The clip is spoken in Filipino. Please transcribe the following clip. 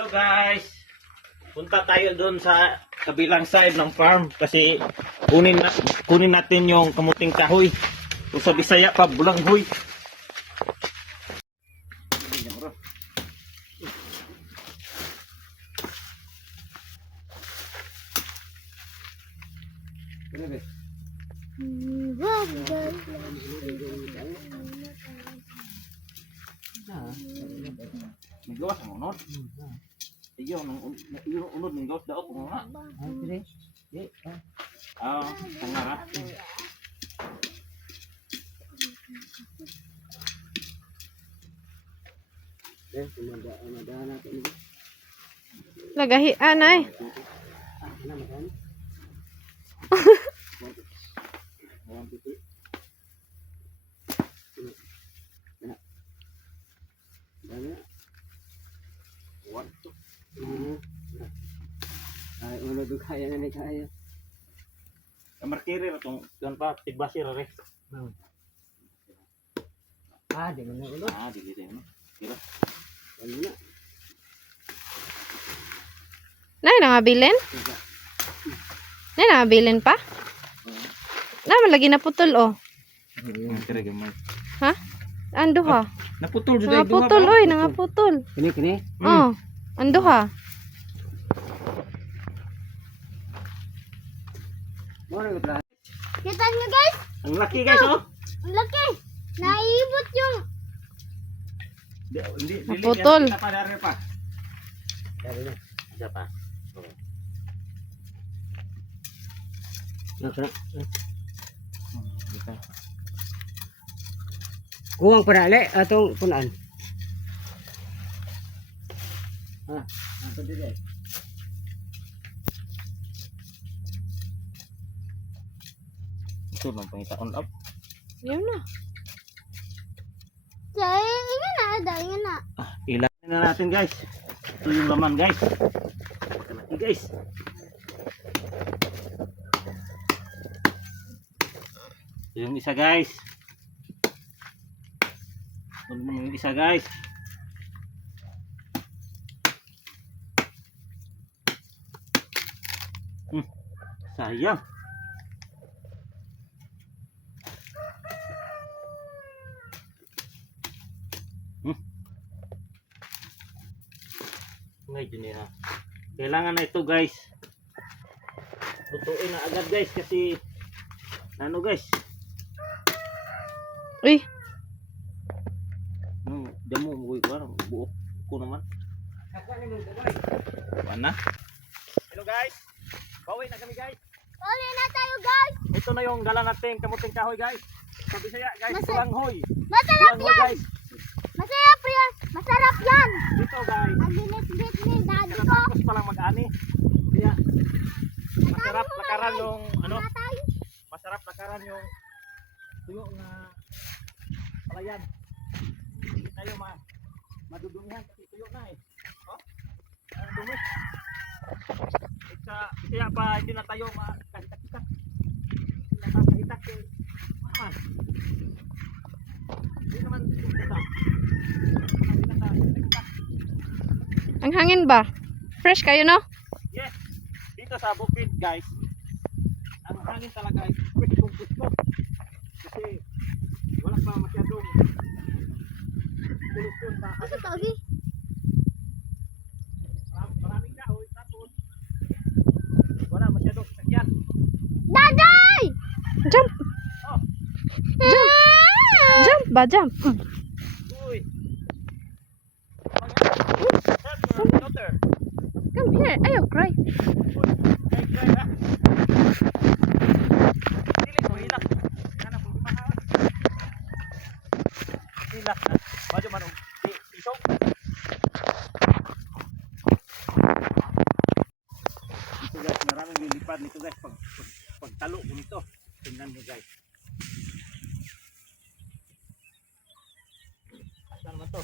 Hello guys! Punta tayo doon sa kabilang side ng farm kasi kunin natin yung kamuting kahoy. Kung sa Bisaya pa, bulanghoy. Gawas ang unod. Iyo nang unod ng gawas daot mo nga. Tanga. Lagahi anay. Ay, ulo do kaya na ni kaya. Kamarkiri itong doon pa, tigbasir rin. Di mo na ulo. Dili din. Kira. Ano na? Nay nangabilin? Nay nangabilin pa? Naman lagi naputol oh. Kira gamay. Ha? Ando ha? Naputol jud ay duha. Nangaputol oy, nangaputol. Kini. Oh, ando ha? Mo na gutla. Kita nyo guys, Ang laki guys oh. ang laki. Naibot yung Hindi Naputol. Pa dari pa. Dari na. Isa pa. Nakra. Kuwang parale atong punan. Ato dire. Ito lang pangita on up. Yun na. Dahil ingin na, dahil na. Ilanin na natin guys. Ito yung laman guys. Laki guys. Ito yung isa guys. Ito yung isa guys. Sayang. Ngayon niya. Kailangan na ito guys. Lutuin na agad guys kasi ano guys. Uy, Damo mo ko buo ko naman. Mana? Hello guys. Bawi na kami guys. Uli na tayo guys. Ito na yung dala nating kamuting kahoy guys. Sa Bisaya guys, bulanghoy. Masarap Bulanghoy yan. guys. Masarap yan. Masarap yan. Dito guys. Ang binit-bit ni daddy ko. Tapos pa lang mag-ani. Kaya masarap lakaran yung ano, Tatay. masarap lakaran yung tuyo na palayan. Hindi tayo madudumihan kasi tuyo na eh. Oh? Ang dumi. Kaya pa hindi na tayo makahitak-hitak. Hindi na makahitak eh. Man. Hindi naman kita. Hindi na makahitak. ang hangin ba? Fresh kayo no? Yes, dito sa bukid guys, ang hangin talaga ay gusto. Kasi wala pa masyadong polusyon sa Ito togi. maraming kahoy tapos wala masyadong sakyan. Daday! Jump! Oh, Jump ba? Jump! uy. Help your daughter. Come here. Ayaw, cry. Hey, hey, ha. Dili ko hilak. Kana po mahal. Hilak na. Medyo man isog. Ito guys, maraming lilipad nito guys pagtalo ko nito. Tingnan niyo guys. Saan naman to?